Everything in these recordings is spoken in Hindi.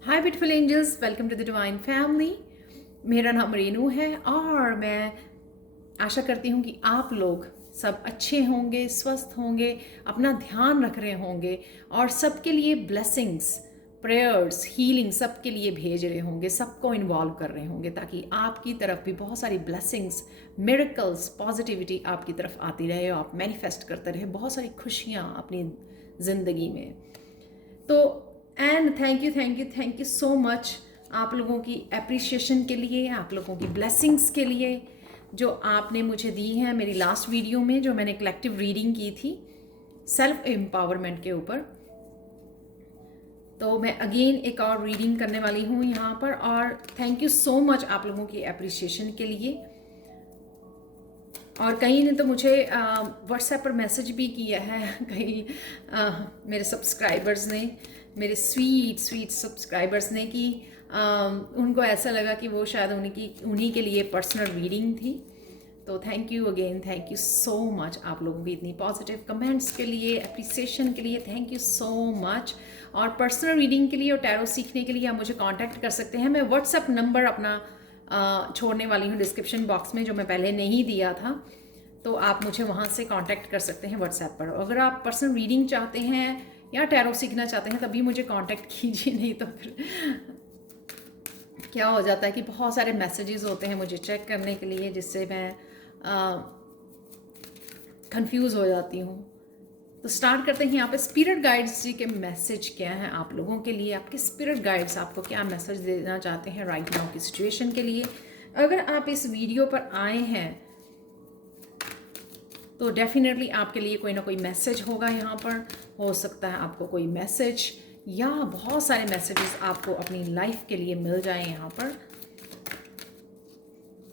Hi beautiful angels, welcome to the divine family. मेरा नाम रेनू है और मैं आशा करती हूँ कि आप लोग सब अच्छे होंगे, स्वस्थ होंगे, अपना ध्यान रख रहे होंगे और सबके लिए ब्लेसिंग्स, प्रेयर्स, हीलिंग सबके लिए भेज रहे होंगे, सबको इन्वॉल्व कर रहे होंगे ताकि आपकी तरफ भी बहुत सारी ब्लेसिंग्स, मिरेकल्स, पॉजिटिविटी आपकी तरफ आती रहे और आप मैनिफेस्ट करते रहे बहुत सारी खुशियाँ अपनी ज़िंदगी में। तो and thank you so much आप लोगों की अप्रिसिएशन के लिए, आप लोगों की ब्लेसिंग्स के लिए जो आपने मुझे दी है मेरी लास्ट वीडियो में जो मैंने कलेक्टिव रीडिंग की थी सेल्फ एम्पावरमेंट के ऊपर। तो मैं अगेन एक और रीडिंग करने वाली हूँ यहाँ पर और थैंक यू सो मच आप लोगों की अप्रिसिएशन के लिए। और कई ने तो मुझे व्हाट्सएप पर मैसेज भी किया है कई मेरे सब्सक्राइबर्स ने, मेरे स्वीट सब्सक्राइबर्स ने कि उनको ऐसा लगा कि वो शायद उन्हीं के लिए पर्सनल रीडिंग थी। तो thank you again, thank you so much आप लोगों की इतनी पॉजिटिव कमेंट्स के लिए, अप्रिसिएशन के लिए, थैंक यू सो मच। और पर्सनल रीडिंग के लिए और टैरो सीखने के लिए आप मुझे कांटेक्ट कर सकते हैं। मैं व्हाट्सएप नंबर अपना छोड़ने वाली हूँ डिस्क्रिप्शन बॉक्स में जो मैं पहले नहीं दिया था, तो आप मुझे वहाँ से कांटेक्ट कर सकते हैं व्हाट्सएप पर। अगर आप पर्सनल रीडिंग चाहते हैं या टैरो सीखना चाहते हैं तभी मुझे कांटेक्ट कीजिए, नहीं तो फिर क्या हो जाता है कि बहुत सारे मैसेजेस होते हैं मुझे चेक करने के लिए जिससे मैं कंफ्यूज हो जाती हूँ। तो स्टार्ट करते हैं यहाँ पे स्पिरिट गाइड्स जी के मैसेज क्या हैं आप लोगों के लिए। आपके स्पिरिट गाइड्स आपको क्या मैसेज देना चाहते हैं राइट नाउ की सिचुएशन के लिए। अगर आप इस वीडियो पर आए हैं तो डेफिनेटली आपके लिए कोई ना कोई मैसेज होगा यहाँ पर। हो सकता है आपको कोई मैसेज या बहुत सारे मैसेजेस आपको अपनी लाइफ के लिए मिल जाए यहाँ पर,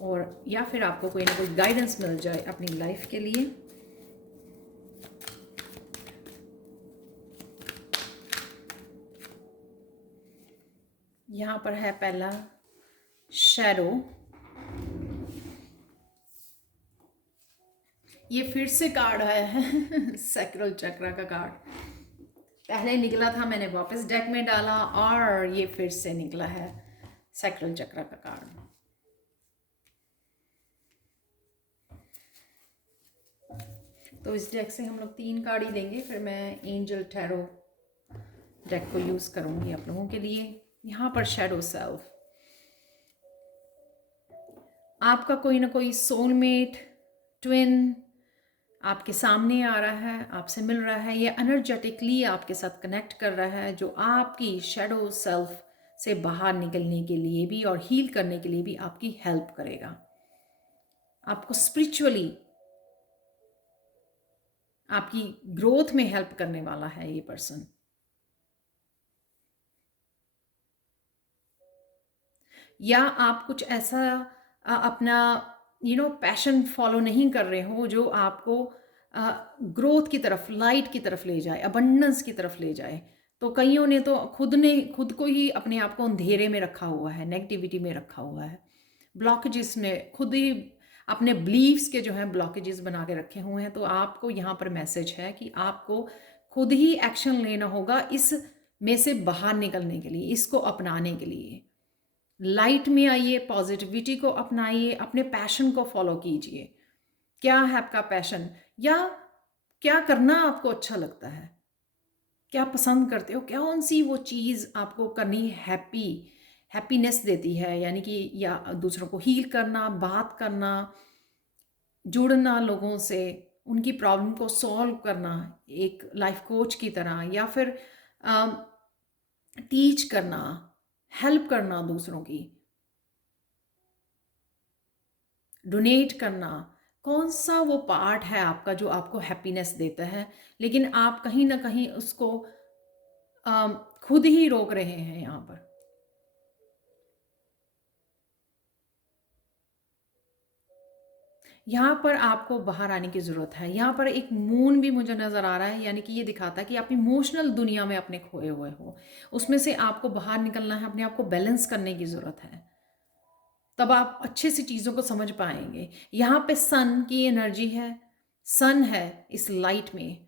और या फिर आपको कोई ना कोई गाइडेंस मिल जाए अपनी लाइफ के लिए। यहाँ पर है पहला शैडो। ये फिर से कार्ड आया है सैक्रल चक्र का कार्ड। पहले निकला था, मैंने वापस डेक में डाला और ये फिर से निकला है सैक्रल चक्र का कार्ड। तो इस डेक से हम लोग 3 कार्ड ही लेंगे, फिर मैं एंजल टैरो डेक को यूज़ करूँगी आप लोगों के लिए। यहाँ पर शैडो सेल्फ, आपका कोई ना कोई सोलमेट, ट्विन आपके सामने आ रहा है, आपसे मिल रहा है या एनर्जेटिकली आपके साथ कनेक्ट कर रहा है, जो आपकी शैडो सेल्फ से बाहर निकलने के लिए भी और हील करने के लिए भी आपकी हेल्प करेगा। आपको स्पिरिचुअली आपकी ग्रोथ में हेल्प करने वाला है ये पर्सन। या आप कुछ ऐसा अपना पैशन फॉलो नहीं कर रहे हो जो आपको ग्रोथ की तरफ, लाइट की तरफ ले जाए, अबंडेंस की तरफ ले जाए। तो कईयों ने तो खुद को ही अपने आप को अंधेरे में रखा हुआ है, नेगेटिविटी में रखा हुआ है, ब्लॉकेजेस में खुद ही अपने बिलीव्स के जो है ब्लॉकेजेस बना के रखे हुए हैं। तो आपको यहाँ पर मैसेज है कि आपको खुद ही एक्शन लेना होगा इस में से बाहर निकलने के लिए, इसको अपनाने के लिए। लाइट में आइए, पॉजिटिविटी को अपनाइए, अपने पैशन को फॉलो कीजिए। क्या है आपका पैशन, या क्या करना आपको अच्छा लगता है, क्या पसंद करते हो, क्या कौन सी वो चीज़ आपको करनी हैप्पीनेस देती है, यानी कि या दूसरों को हील करना, बात करना, जुड़ना लोगों से, उनकी प्रॉब्लम को सॉल्व करना एक लाइफ कोच की तरह, या फिर टीच करना, हेल्प करना दूसरों की, डोनेट करना। कौन सा वो पार्ट है आपका जो आपको हैप्पीनेस देता है, लेकिन आप कहीं ना कहीं उसको खुद ही रोक रहे हैं यहाँ पर। यहाँ पर आपको बाहर आने की ज़रूरत है। यहाँ पर एक मून भी मुझे नज़र आ रहा है, यानी कि ये दिखाता है कि आप इमोशनल दुनिया में अपने खोए हुए हो, उसमें से आपको बाहर निकलना है, अपने आप को बैलेंस करने की ज़रूरत है, तब आप अच्छे से चीज़ों को समझ पाएंगे। यहाँ पे सन की एनर्जी है, सन है इस लाइट में,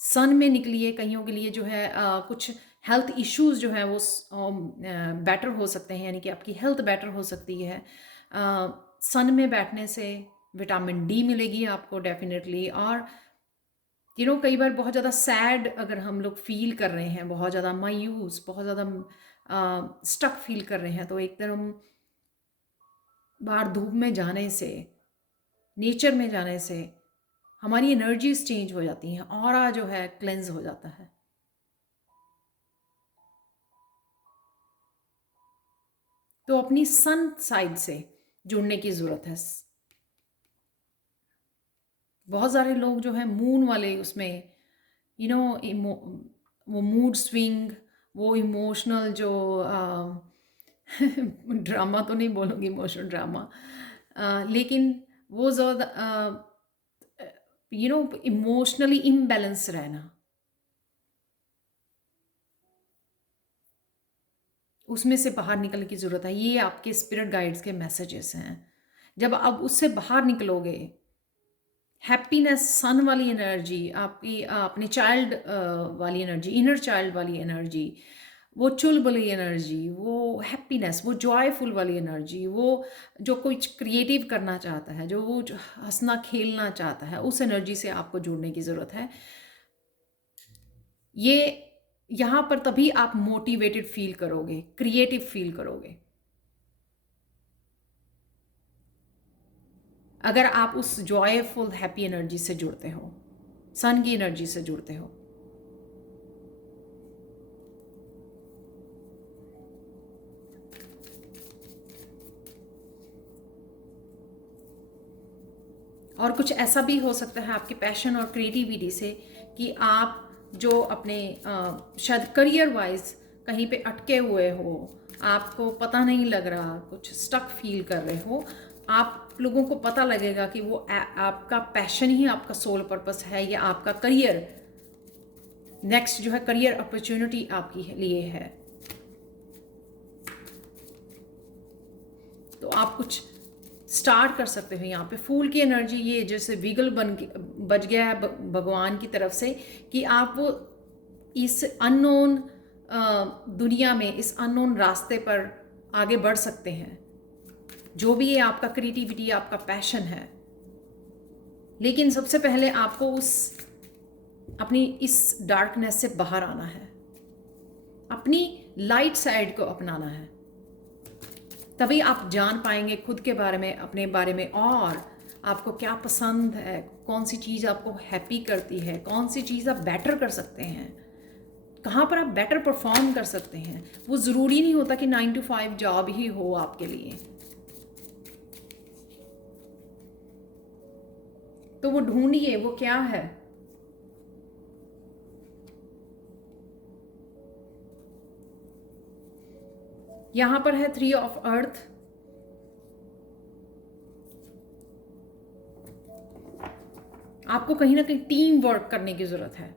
सन में निकलिए। कईयों के लिए जो है कुछ हेल्थ इश्यूज़ जो हैं वो बेटर हो सकते हैं, यानी कि आपकी हेल्थ बेटर हो सकती है। सन में बैठने से विटामिन डी मिलेगी आपको डेफ़िनेटली। और कई बार बहुत ज़्यादा सैड अगर हम लोग फ़ील कर रहे हैं, बहुत ज़्यादा मायूस, बहुत ज़्यादा स्टक फ़ील कर रहे हैं, तो एकदम बाहर धूप में जाने से, नेचर में जाने से हमारी एनर्जीज़ चेंज हो जाती हैं, ऑरा जो है क्लेंज़ हो जाता है। तो अपनी सन साइड से जुड़ने की ज़रूरत है। बहुत सारे लोग जो हैं मून वाले उसमें यू नो इमो वो मूड स्विंग, वो इमोशनल जो ड्रामा तो नहीं बोलूँगी, इमोशनल ड्रामा, लेकिन वो ज़्यादा इमोशनली इम्बैलेंस रहना, उसमें से बाहर निकलने की ज़रूरत है। ये आपके स्पिरिट गाइड्स के मैसेजेस हैं। जब आप उससे बाहर निकलोगे, हैप्पीनेस, सन वाली एनर्जी, आपकी अपने चाइल्ड वाली एनर्जी, इनर चाइल्ड वाली एनर्जी, वो चुलबुली एनर्जी, वो हैप्पीनेस, वो जॉयफुल वाली एनर्जी, वो जो कुछ क्रिएटिव करना चाहता है, जो हंसना खेलना चाहता है, उस एनर्जी से आपको जुड़ने की ज़रूरत है। ये यहाँ पर तभी आप मोटिवेटेड फील करोगे, क्रिएटिव फील करोगे, अगर आप उस जॉयफुल हैप्पी एनर्जी से जुड़ते हो, सन की एनर्जी से जुड़ते हो। और कुछ ऐसा भी हो सकता है आपके पैशन और क्रिएटिविटी से कि आप जो अपने शायद करियर वाइज कहीं पे अटके हुए हो, आपको पता नहीं लग रहा, कुछ स्टक फील कर रहे हो, आप लोगों को पता लगेगा कि वो आपका पैशन ही आपका सोल पर्पस है, या आपका करियर नेक्स्ट जो है करियर अपॉर्चुनिटी आपके लिए है। तो आप कुछ स्टार्ट कर सकते हो यहाँ पे। फूल की एनर्जी ये जैसे विगल बज गया है भगवान की तरफ से कि आप वो इस अननोन दुनिया में, इस अननोन रास्ते पर आगे बढ़ सकते हैं, जो भी ये आपका क्रिएटिविटी, आपका पैशन है। लेकिन सबसे पहले आपको उस अपनी इस डार्कनेस से बाहर आना है, अपनी लाइट साइड को अपनाना है, तभी आप जान पाएंगे खुद के बारे में, अपने बारे में, और आपको क्या पसंद है, कौन सी चीज़ आपको हैप्पी करती है, कौन सी चीज़ आप बेटर कर सकते हैं, कहाँ पर आप बेटर परफॉर्म कर सकते हैं। वो ज़रूरी नहीं होता कि 9 to 5 जॉब ही हो आपके लिए, तो वो ढूंढिए वो क्या है। यहाँ पर है 3 of अर्थ। आपको कहीं ना कहीं टीम वर्क करने की ज़रूरत है,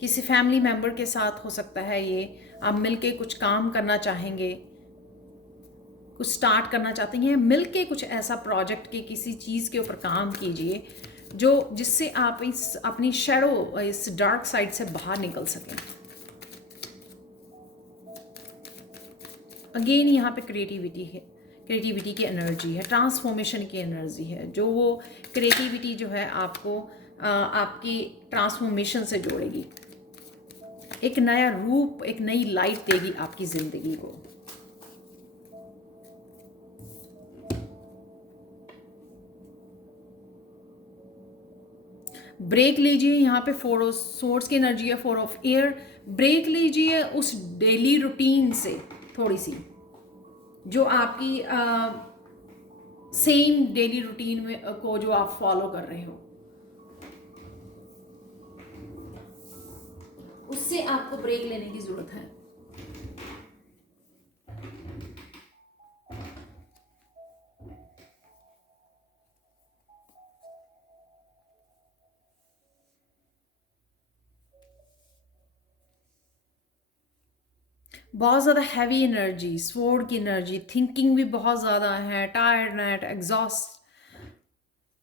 किसी फैमिली मेम्बर के साथ हो सकता है ये, आप मिलके कुछ काम करना चाहेंगे, कुछ स्टार्ट करना चाहते हैं, मिलके कुछ ऐसा प्रोजेक्ट के किसी चीज़ के ऊपर काम कीजिए जो जिससे आप इस अपनी शैडो, इस डार्क साइड से बाहर निकल सकें। अगेन यहाँ पे क्रिएटिविटी है, क्रिएटिविटी की एनर्जी है, ट्रांसफॉर्मेशन की एनर्जी है, जो वो क्रिएटिविटी जो है आपको आपकी ट्रांसफॉर्मेशन से जोड़ेगी, एक नया रूप, एक नई लाइट देगी आपकी ज़िंदगी को। ब्रेक लीजिए, यहाँ पे 4 ऑफ सोर्स की एनर्जी है, 4 ऑफ एयर। ब्रेक लीजिए उस डेली रूटीन से थोड़ी सी, जो आपकी सेम डेली रूटीन में को जो आप फॉलो कर रहे हो, उससे आपको ब्रेक लेने की ज़रूरत है। बहुत ज़्यादा हैवी एनर्जी, स्वॉर्ड की एनर्जी, थिंकिंग भी बहुत ज़्यादा है, टायर्डनेस, एग्जॉस्ट,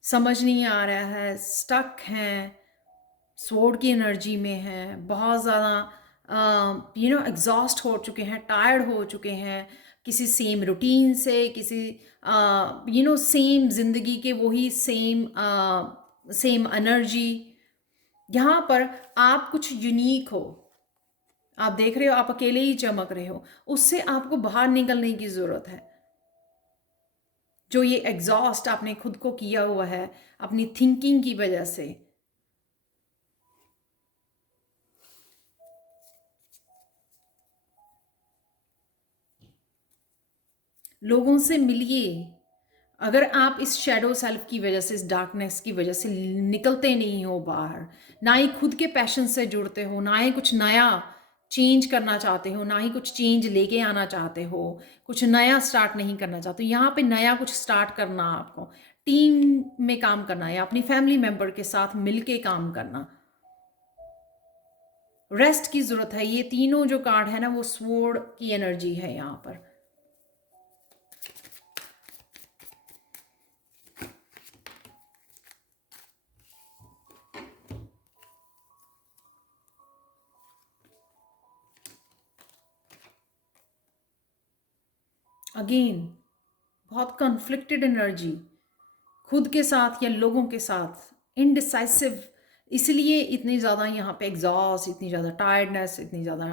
समझ नहीं आ रहा है, स्टक हैं, स्वॉर्ड की एनर्जी में है, बहुत ज़्यादा एग्जॉस्ट हो चुके हैं, टायर्ड हो चुके हैं किसी सेम रूटीन से, किसी सेम जिंदगी के वही सेम सेम एनर्जी। यहाँ पर आप कुछ यूनिक हो, आप देख रहे हो आप अकेले ही चमक रहे हो, उससे आपको बाहर निकलने की ज़रूरत है। जो ये एग्जॉस्ट आपने खुद को किया हुआ है अपनी थिंकिंग की वजह से। लोगों से मिलिए। अगर आप इस शैडो सेल्फ की वजह से, इस डार्कनेस की वजह से निकलते नहीं हो बाहर, ना ही खुद के पैशन से जुड़ते हो, ना ही कुछ नया चेंज करना चाहते हो, ना ही कुछ चेंज लेके आना चाहते हो, कुछ नया स्टार्ट नहीं करना चाहते हो, यहाँ पे नया कुछ स्टार्ट करना, आपको टीम में काम करना या अपनी फैमिली मेंबर के साथ मिलके काम करना, रेस्ट की जरूरत है। ये तीनों जो कार्ड है ना, वो स्वॉर्ड की एनर्जी है यहाँ पर। अगेन बहुत कॉन्फ्लिक्टेड एनर्जी, खुद के साथ या लोगों के साथ इनडिसाइसिव, इसलिए इतनी ज़्यादा यहाँ पे एग्जॉस्ट, इतनी ज़्यादा टायर्डनेस, इतनी ज़्यादा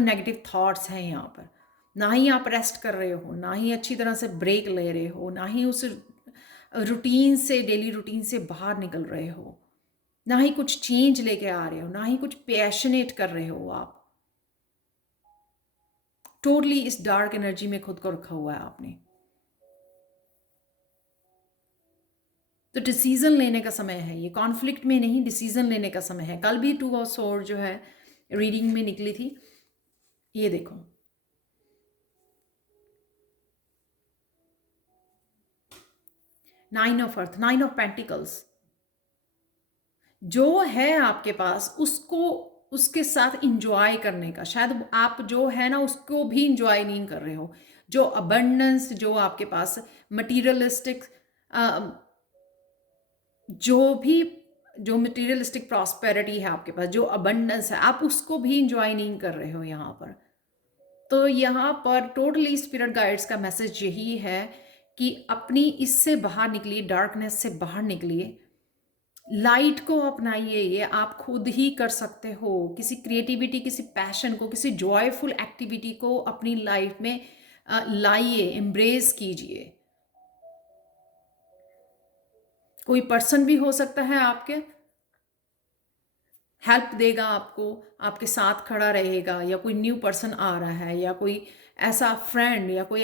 नेगेटिव थॉट्स हैं यहाँ पर। ना ही आप रेस्ट कर रहे हो, ना ही अच्छी तरह से ब्रेक ले रहे हो, ना ही उस रूटीन से, डेली रूटीन से बाहर निकल रहे हो, ना ही कुछ चेंज लेके आ रहे हो, ना ही कुछ पैशनेट कर रहे हो। आप टोटली इस डार्क एनर्जी में खुद को रखा हुआ है आपने। तो डिसीजन लेने का समय है ये, कॉन्फ्लिक्ट में नहीं, डिसीजन लेने का समय है। कल भी 2 ऑफ स्वॉर्ड जो है रीडिंग में निकली थी, ये देखो। Nine of earth, nine of pentacles, जो है आपके पास उसको उसके साथ इंजॉय करने का, शायद आप जो है ना उसको भी इंजॉय नहीं कर रहे हो। जो अबंडेंस जो आपके पास मटीरियलिस्टिक, जो मटीरियलिस्टिक प्रॉस्पेरिटी है आपके पास, जो अबंडेंस है, आप उसको भी इंजॉय नहीं कर रहे हो यहाँ पर। तो यहाँ पर टोटली स्पिरिट गाइड्स का मैसेज यही है कि अपनी इससे बाहर निकलिए, डार्कनेस से बाहर निकलिए, लाइट को अपनाइए। ये आप खुद ही कर सकते हो। किसी क्रिएटिविटी, किसी पैशन को, किसी जॉयफुल एक्टिविटी को अपनी लाइफ में लाइए, एम्ब्रेस कीजिए। कोई पर्सन भी हो सकता है आपके, हेल्प देगा आपको, आपके साथ खड़ा रहेगा, या कोई न्यू पर्सन आ रहा है, या कोई ऐसा फ्रेंड, या कोई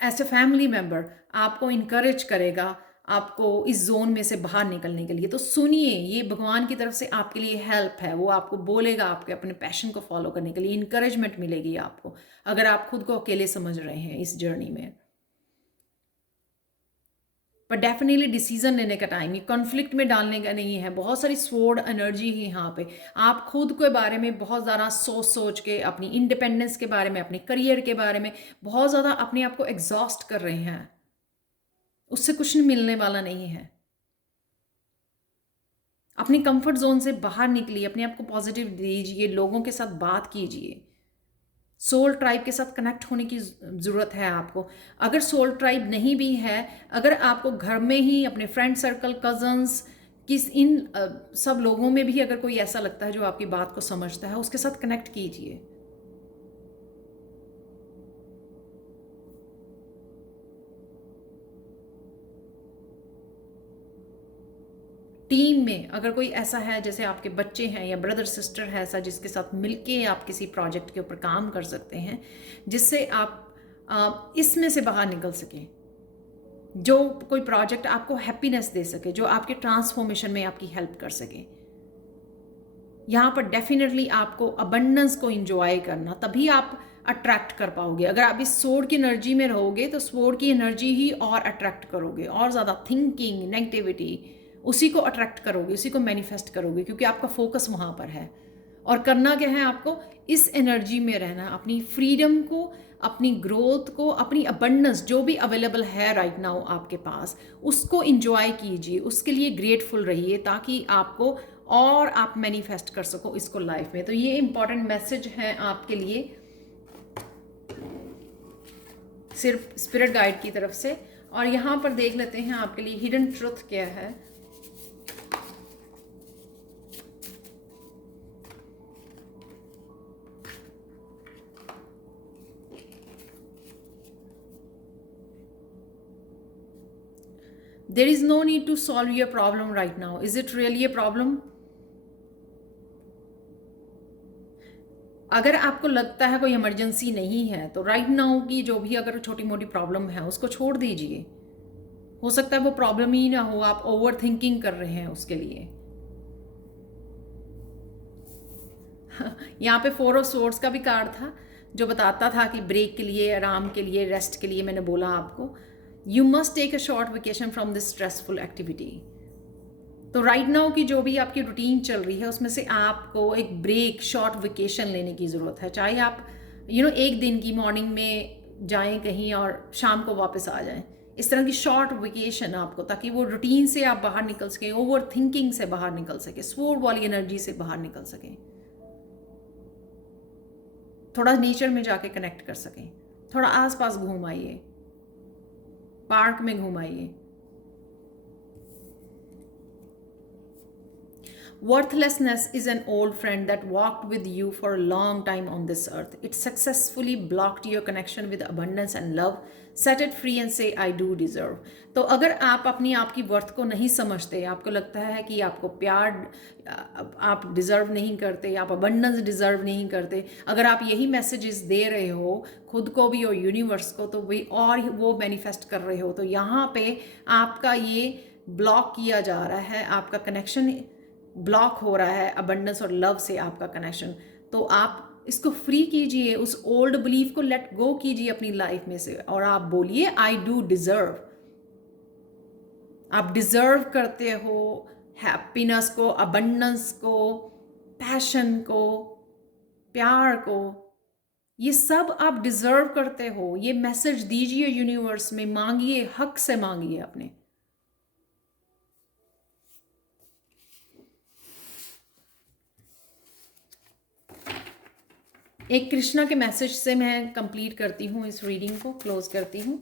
ऐसे फैमिली मेम्बर आपको इनकरेज करेगा आपको इस जोन में से बाहर निकलने के लिए। तो सुनिए, ये भगवान की तरफ से आपके लिए हेल्प है। वो आपको बोलेगा, आपके अपने पैशन को फॉलो करने के लिए इनकरेजमेंट मिलेगी आपको, अगर आप खुद को अकेले समझ रहे हैं इस जर्नी में। पर डेफिनेटली डिसीजन लेने का टाइम, ये कॉन्फ्लिक्ट में डालने का नहीं है। बहुत सारी स्वॉर्ड एनर्जी है यहाँ पे। आप खुद के बारे में बहुत ज़्यादा सोच के, अपनी इंडिपेंडेंस के बारे में, अपने करियर के बारे में बहुत ज़्यादा अपने आप को एग्जॉस्ट कर रहे हैं। उससे कुछ मिलने वाला नहीं है। अपनी कंफर्ट जोन से बाहर निकलिए, अपने आप को पॉजिटिव दीजिए, लोगों के साथ बात कीजिए। सोल ट्राइब के साथ कनेक्ट होने की ज़रूरत है आपको। अगर सोल ट्राइब नहीं भी है, अगर आपको घर में ही अपने फ्रेंड सर्कल, कजन्स, सब लोगों में भी अगर कोई ऐसा लगता है जो आपकी बात को समझता है, उसके साथ कनेक्ट कीजिए। टीम में अगर कोई ऐसा है, जैसे आपके बच्चे हैं या ब्रदर सिस्टर है ऐसा, जिसके साथ मिलके आप किसी प्रोजेक्ट के ऊपर काम कर सकते हैं, जिससे आप इसमें से बाहर निकल सकें। जो कोई प्रोजेक्ट आपको हैप्पीनेस दे सके, जो आपके ट्रांसफॉर्मेशन में आपकी हेल्प कर सके। यहाँ पर डेफिनेटली आपको अबंडेंस को इंजॉय करना, तभी आप अट्रैक्ट कर पाओगे। अगर आप इस स्वॉर्ड की एनर्जी में रहोगे तो स्वॉर्ड की एनर्जी ही और अट्रैक्ट करोगे, और ज़्यादा थिंकिंग, नेगेटिविटी, उसी को अट्रैक्ट करोगे, उसी को मैनिफेस्ट करोगे, क्योंकि आपका फोकस वहाँ पर है। और करना क्या है आपको? इस एनर्जी में रहना, अपनी फ्रीडम को, अपनी ग्रोथ को, अपनी अबंडेंस जो भी अवेलेबल है राइट नाउ आपके पास, उसको इंजॉय कीजिए, उसके लिए ग्रेटफुल रहिए, ताकि आपको और आप मैनिफेस्ट कर सको इसको लाइफ में। तो ये इंपॉर्टेंट मैसेज है आपके लिए सिर्फ स्पिरिट गाइड की तरफ से। और यहाँ पर देख लेते हैं आपके लिए हिडन ट्रुथ क्या है। There is no need to solve your problem right now. Is it really a problem? अगर आपको लगता है कोई इमरजेंसी नहीं है तो राइट नाउ की जो भी अगर छोटी मोटी प्रॉब्लम है उसको छोड़ दीजिए। हो सकता है वो प्रॉब्लम ही ना हो, आप ओवर थिंकिंग कर रहे हैं उसके लिए। यहाँ पे 4 ऑफ सोर्ड्स का भी कार्ड था जो बताता था कि ब्रेक के लिए, आराम के लिए, रेस्ट के लिए। मैंने बोला आपको you must take a short vacation from this stressful activity. तो राइट नाउ की जो भी आपकी रूटीन चल रही है उसमें से आपको एक ब्रेक, शॉर्ट वेकेशन लेने की ज़रूरत है। चाहे आप एक दिन की मॉर्निंग में जाएं कहीं और शाम को वापस आ जाएं, इस तरह की शॉर्ट वेकेशन आपको, ताकि वो रूटीन से आप बाहर निकल सकें, ओवर थिंकिंग से बाहर निकल सकें, स्वॉर्ड वाली एनर्जी से बाहर निकल सकें, थोड़ा नेचर में जाके कनेक्ट कर सकें, थोड़ा आसपास घूम आइए, पार्क में घूम आइए। Worthlessness is an old friend that walked with you for a long time on this earth. It successfully blocked your connection with abundance and love. Set it free and say, I do deserve. तो अगर आप अपनी आपकी वर्थ को नहीं समझते, आपको लगता है कि आपको प्यार आप डिज़र्व नहीं करते, आप अबंडेंस डिज़र्व नहीं करते, अगर आप यही मैसेजेस दे रहे हो खुद को भी और यूनिवर्स को, तो वे और वो मैनिफेस्ट कर रहे हो, तो यहाँ पे आपका ये ब्लॉक किया जा रहा है, आपका कनेक्शन ब्लॉक हो रहा है अबंडेंस और लव से आपका कनेक्शन। तो आप इसको फ्री कीजिए, उस ओल्ड बिलीफ को लेट गो कीजिए अपनी लाइफ में से और आप बोलिए आई डू डिजर्व। आप डिजर्व करते हो हैप्पीनेस को, अबंडेंस को, पैशन को, प्यार को, ये सब आप डिजर्व करते हो। ये मैसेज दीजिए यूनिवर्स में, मांगिए, हक से मांगिए अपने। एक कृष्णा के मैसेज से मैं कंप्लीट करती हूँ इस रीडिंग को, क्लोज करती हूँ।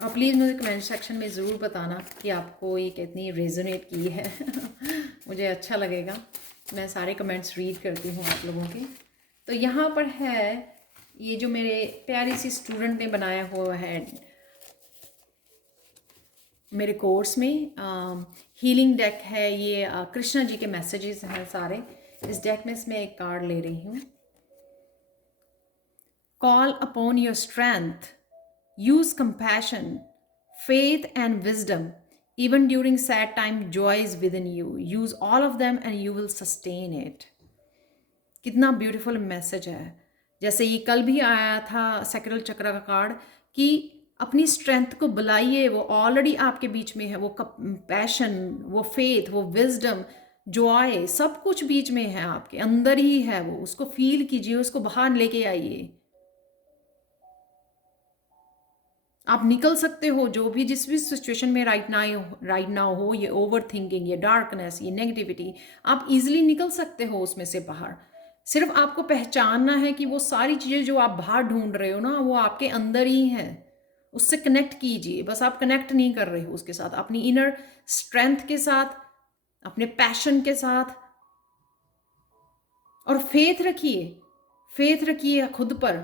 और प्लीज़ मुझे कमेंट सेक्शन में ज़रूर बताना कि आपको ये कितनी रेजोनेट की है। मुझे अच्छा लगेगा, मैं सारे कमेंट्स रीड करती हूँ आप लोगों के। तो यहाँ पर है ये जो मेरे प्यारी सी स्टूडेंट ने बनाया हुआ है मेरे कोर्स में, हीलिंग डेक है ये। कृष्णा जी के मैसेजेस हैं सारे इस डेक में। मैं एक कार्ड ले रही हूँ। Call upon your strength, use compassion, faith and wisdom, even during sad time Joy is with in you, use all of them and you will sustain it. कितना ब्यूटीफुल मैसेज है। जैसे ये कल भी आया था सैक्रल चक्र का कार्ड कि अपनी स्ट्रेंथ को बुलाइए, वो ऑलरेडी आपके बीच में है, वो पैशन, वो फेथ, वो विजडम, जॉय, सब कुछ बीच में है, आपके अंदर ही है वो। उसको फील कीजिए, उसको बाहर लेके आइए। आप निकल सकते हो जो भी जिस भी सिचुएशन में राइट नाउ हो, ये ओवर थिंकिंग, ये डार्कनेस, ये नेगेटिविटी, आप इजीली निकल सकते हो उसमें से बाहर। सिर्फ आपको पहचानना है कि वो सारी चीज़ें जो आप बाहर ढूंढ रहे हो ना, वो आपके अंदर ही हैं। उससे कनेक्ट कीजिए। बस आप कनेक्ट नहीं कर रहे हो उसके साथ, अपनी इनर स्ट्रेंथ के साथ, अपने पैशन के साथ। और फेथ रखिए खुद पर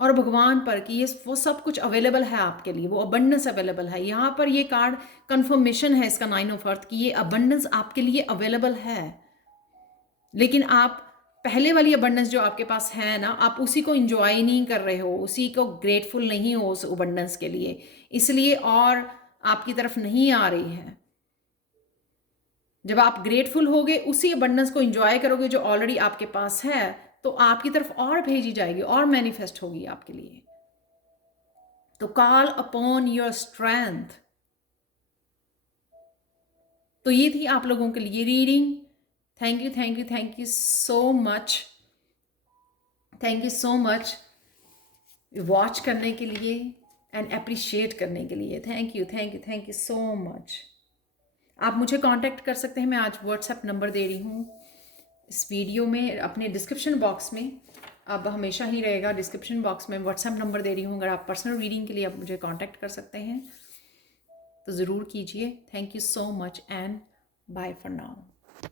और भगवान पर कि ये वो सब कुछ अवेलेबल है आपके लिए, वो अबंडेंस अवेलेबल है। यहाँ पर ये कार्ड कंफर्मेशन है इसका 9 ऑफ अर्थ कि ये अबंडेंस आपके लिए अवेलेबल है। लेकिन आप पहले वाली अबंडेंस जो आपके पास है ना, आप उसी को इंजॉय नहीं कर रहे हो, उसी को ग्रेटफुल नहीं हो उस अबंडेंस के लिए, इसलिए और आपकी तरफ नहीं आ रही है। जब आप ग्रेटफुल होगे, उसी अबंडेंस को इंजॉय करोगे जो ऑलरेडी आपके पास है, तो आपकी तरफ और भेजी जाएगी और मैनिफेस्ट होगी आपके लिए। तो कॉल अपॉन योर स्ट्रेंथ। तो ये थी आप लोगों के लिए reading. Thank you so much. Thank you so much watch करने के लिए। एंड अप्रिशिएट करने के लिए। Thank you, thank you, thank you so much. आप मुझे कांटेक्ट कर सकते हैं, मैं आज व्हाट्सएप नंबर दे रही हूँ इस वीडियो में, अपने डिस्क्रिप्शन बॉक्स में। अब हमेशा ही रहेगा डिस्क्रिप्शन बॉक्स में व्हाट्सएप नंबर दे रही हूँ, अगर आप पर्सनल रीडिंग के लिए आप मुझे कांटेक्ट कर सकते हैं तो ज़रूर कीजिए। Thank you so much and bye for now.